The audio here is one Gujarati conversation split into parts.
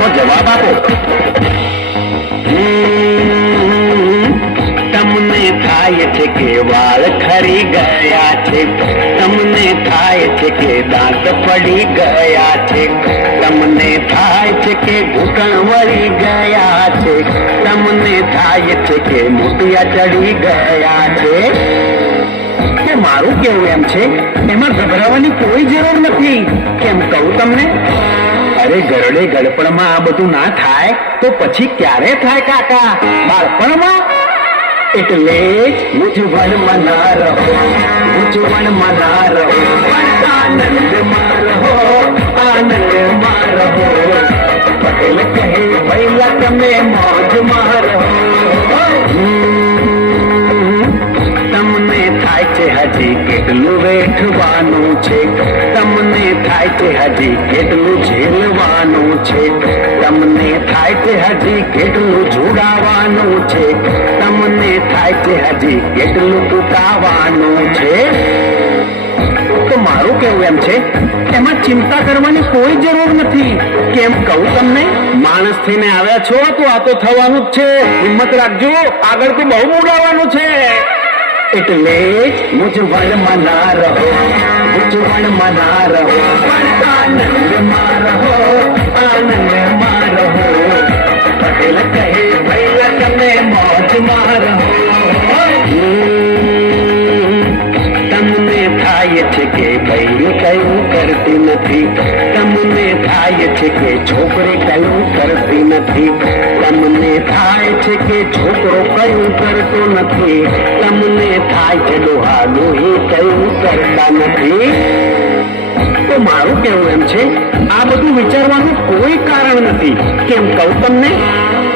પ્રશ્નનો જવાબ આપો. તમને થાય છે કે વાળ ખરી ગયા છે, તમને થાય છે કે દાંત પડી ગયા છે, તમને થાય છે કે ઘૂંટણ વળી ગયા છે, તમને થાય છે કે મોતિયા ચડી ગયા છે. મારું કેવું એમ છે, એમાં ગભરાવાની કોઈ જરૂર નથી. કેમ કહું તમને? અરે ગરડે ગડપણમાં આ બધું ના થાય તો પછી ક્યારે થાય કાકા? બાળપણમાં. એટલે મૂંઝવણમાં ના રહો, મૂંઝવણમાં ના રહો, આનંદમાં રહો, આનંદમાં રહો. પટેલ કહે ભૈલા તમે મોજમાં રહો. તમને થાય છે હજી કેટલું વેઠવાનું છે, તમને થાય છે હજી કેટલું ઝેલવાનું છે, તમને થાય છે હજી કેટલું જોડાવાનું છે, તમને થાય છે હજી કેટલું તૂટાવાનું છે. તો મારું કેવું એમ છે, એમાં ચિંતા કરવાની કોઈ જરૂર નથી. કેમ કહું તમને? માણસ થઈને આવ્યા છો તો આ તો થવાનું જ છે. હિંમત રાખજો, આગળ તો બહુ મોડાવાનું છે. એટલે મૂંઝવણમાં ના રહો, મૂંઝવણમાં ના રહો, આનંદમાં રહો, આનંદમાં રહો. પટેલ કહે ભૈયા તમે મોજમાં રહો. તમને થાય છે કે બૈરી કયું કરતી નથી, તમને થાય છે કે છોકરી કયું કરતી નથી, તમને થાય છે કે છોકરો કયું કરતો નથી, તમને થાય છે ડોહા ડોહી કયું કરતા નથી. તો મારું કેવું એમ છે, આ બધું વિચારવાનું કોઈ કારણ નથી. કેમ કહું તમને?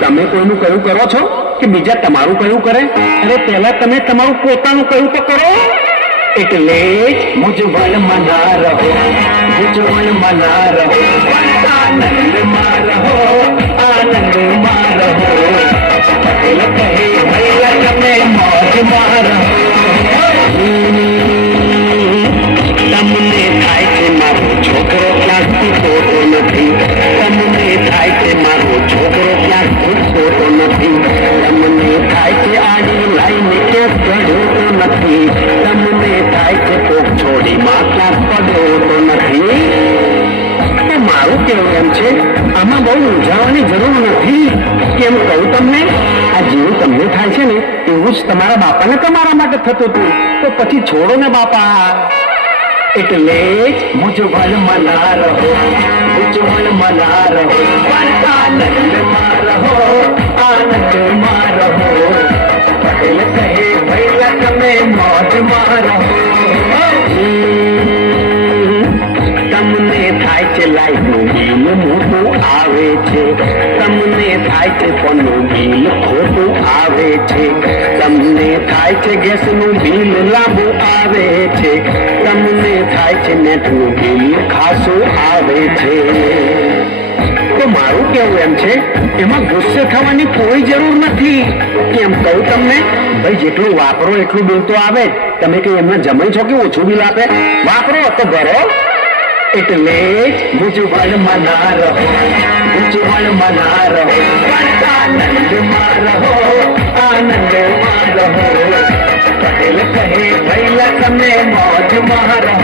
તમે કોઈનું કયું કરો છો કે બીજા તમારું કયું કરે? અરે પહેલા તમે તમારું પોતાનું કયું તો કરો. એટલે મૂંઝવણમાં ના રહો, મૂંઝવણમાં ના રહો, આનંદમાં રહો, આનંદમાં રહો. પટેલ કહે ભૈયા તમે મોજમાં રહો. તમને થાય છે મારો છોકરો ક્યાંકથી ખોટો નથી, તમને થાય છે મારો છોકરો ક્યાંક ખોટો નથી, તમને થાય છે આડી લાઈને ક્યાંક ચડ્યો નથી, તમને થાય છે કોક છોડીમાં ક્યાંક પડ્યો તો નથી. તો મારું કેવું એમ છે, આમાં બહુ મૂંઝાવાની જરૂર નથી. કેમ કહું તમને? આ જેવું તમને થાય છે ને એવું જ તમારા બાપાને તમારા માટે થતું હતું. તો પછી છોડો ને બાપા. એટલે જ મૂંઝવણમાં ના રહો, મૂંઝવણમાં ના રહો, આનંદમાં રહો, આનંદમાં રહો. પટેલ કહે ભૈયા તમે મોજમાં રહો. તમને થાય છે લાઈટનું બિલ મોટું આવે છે, તમને થાય છે ફોનનું બિલ ખોટું આવે છે, તમને થાય છે ગેસનું બિલ લાંબુ આવે છે, તમને થાય છે નેટનું બિલ ખાસું આવે છે. તો મારું કેવું એમ છે, એમાં ગુસ્સે થવાની કોઈ જરૂર નથી. કેમ કહું તમને? ભાઈ જેટલું વાપરો એટલું બિલ તો આવે. તમે કઈ એમના જમાઈ છો કે ઓછું બિલ આપે? વાપરો તો ભરો. એટલે જ મૂંઝવણમાં ના રહો, મૂંઝવણમાં ના રહો, આનંદમાં રહો, આનંદમાં રહો. પટેલ કહે ભૈયા તમે મોજમાં રહો.